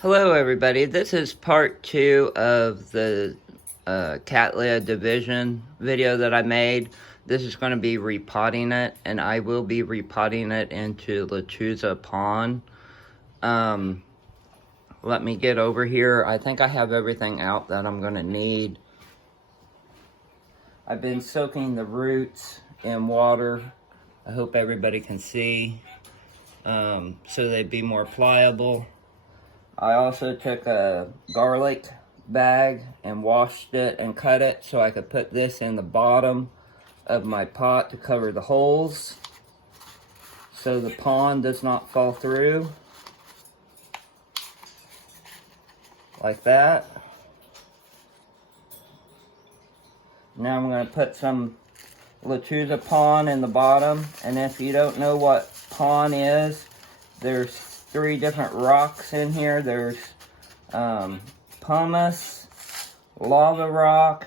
Hello everybody, this is part 2 of the Cattleya division video that I made. This is going to be repotting it, and I will be repotting it into Lechuza PON. Let me get over here. I think I have everything out that I'm going to need. I've been soaking the roots in water. I hope everybody can see, so they'd be more pliable. I also took a garlic bag and washed it and cut it so I could put this in the bottom of my pot to cover the holes so the pond does not fall through. Like that. Now I'm going to put some Lechuza PON in the bottom, and if you don't know what PON is, there's 3 different rocks in here. There's pumice, lava rock,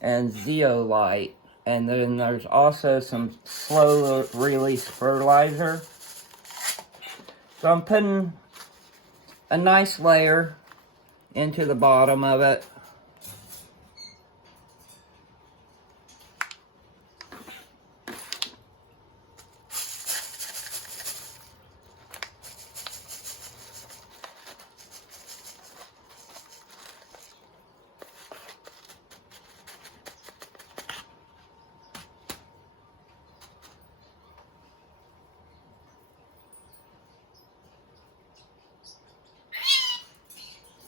and zeolite. And then there's also some slow release fertilizer. So I'm putting a nice layer into the bottom of it.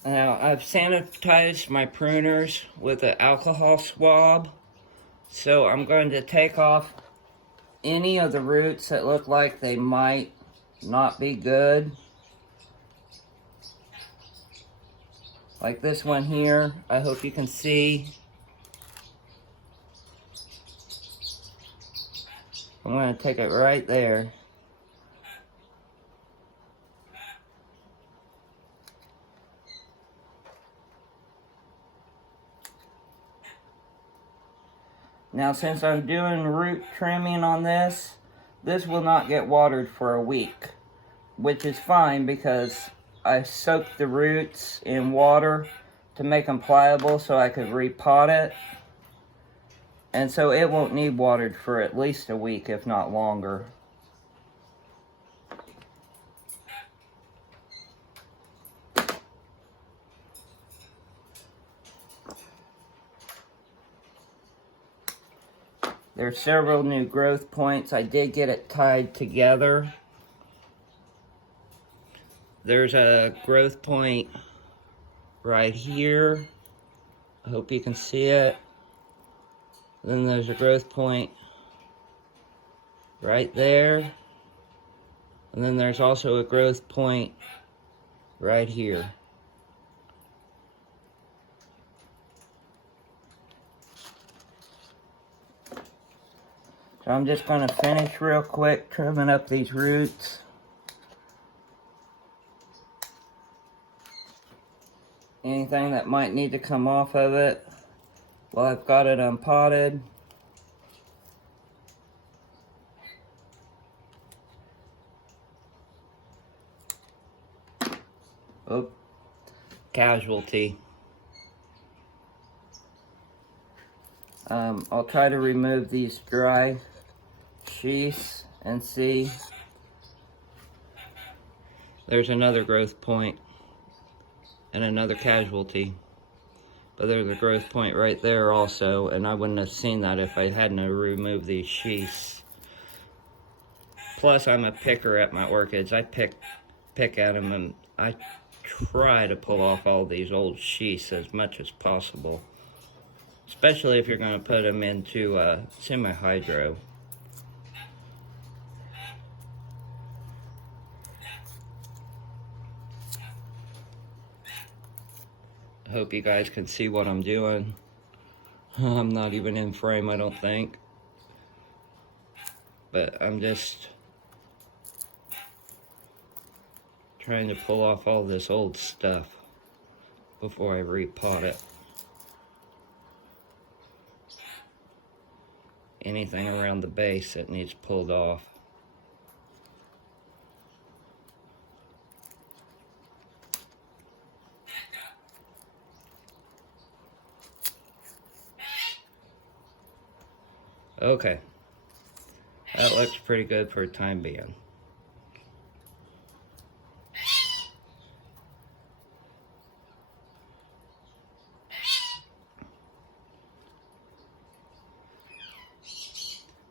Now, I've sanitized my pruners with an alcohol swab, so I'm going to take off any of the roots that look like they might not be good. Like this one here, I hope you can see. I'm going to take it right there. Now, since I'm doing root trimming on this will not get watered for a week, which is fine because I soaked the roots in water to make them pliable so I could repot it. And so it won't need watered for at least a week, if not longer. There's several new growth points. I did get it tied together. There's a growth point right here. I hope you can see it. Then there's a growth point right there. And then there's also a growth point right here. So I'm just going to finish real quick trimming up these roots. Anything that might need to come off of it while I've got it unpotted. Oh, casualty. I'll try to remove these dry sheaths and see. There's another growth point and another casualty. But there's a growth point right there also, and I wouldn't have seen that if I hadn't removed these sheaths. Plus, I'm a picker at my orchids. I pick at them, and I try to pull off all these old sheaths as much as possible. Especially if you're going to put them into semi-hydro. I hope you guys can see what I'm doing. I'm not even in frame, I don't think. But I'm just trying to pull off all this old stuff before I repot it. Anything around the base that needs pulled off. Okay, that looks pretty good for the time being.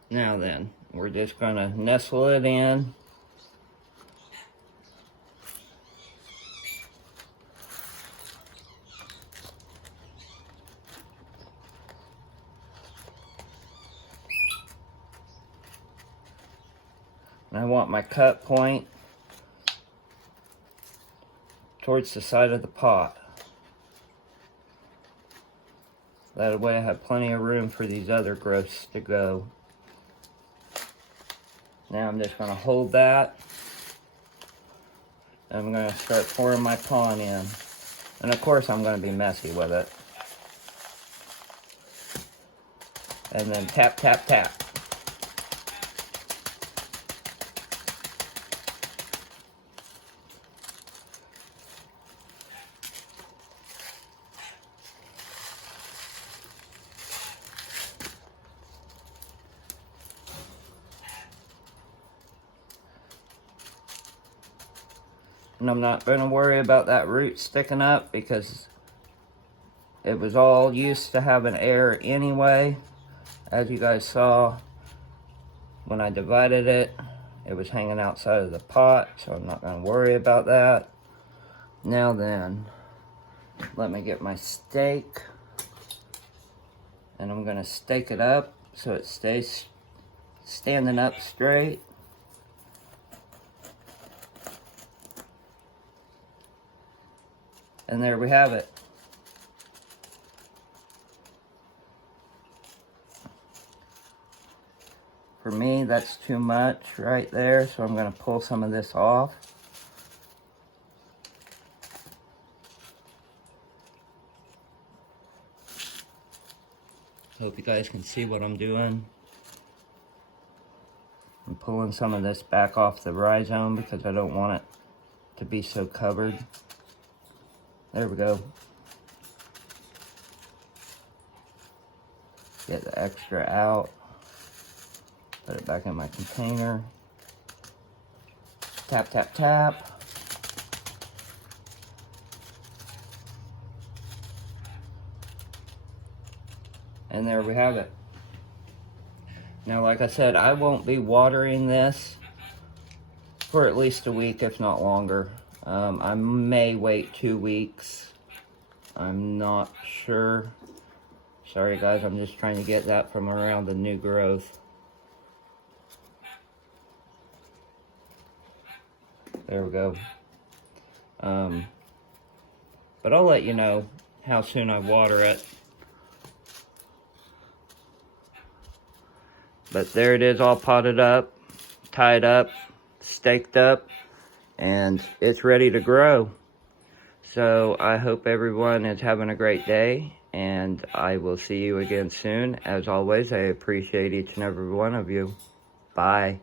Now then, we're just gonna nestle it in. And I want my cut point towards the side of the pot. That way I have plenty of room for these other growths to go. Now I'm just going to hold that. And I'm going to start pouring my pon in. And of course I'm going to be messy with it. And then tap, tap, tap. And I'm not going to worry about that root sticking up because it was all used to having air anyway. As you guys saw, when I divided it, it was hanging outside of the pot, so I'm not going to worry about that. Now then, let me get my stake. And I'm going to stake it up so it stays standing up straight. And there we have it. For me, that's too much right there, so I'm going to pull some of this off. Hope you guys can see what I'm doing. I'm pulling some of this back off the rhizome because I don't want it to be so covered. There we go. Get the extra out. Put it back in my container. Tap, tap, tap. And there we have it. Now, like I said, I won't be watering this for at least a week, if not longer. I may wait 2 weeks. I'm not sure. Sorry guys, I'm just trying to get that from around the new growth. There we go. But I'll let you know how soon I water it. But there it is, all potted up, tied up, staked up, and it's ready to grow. So I hope everyone is having a great day, and I will see you again soon. As always, I appreciate each and every one of you. Bye.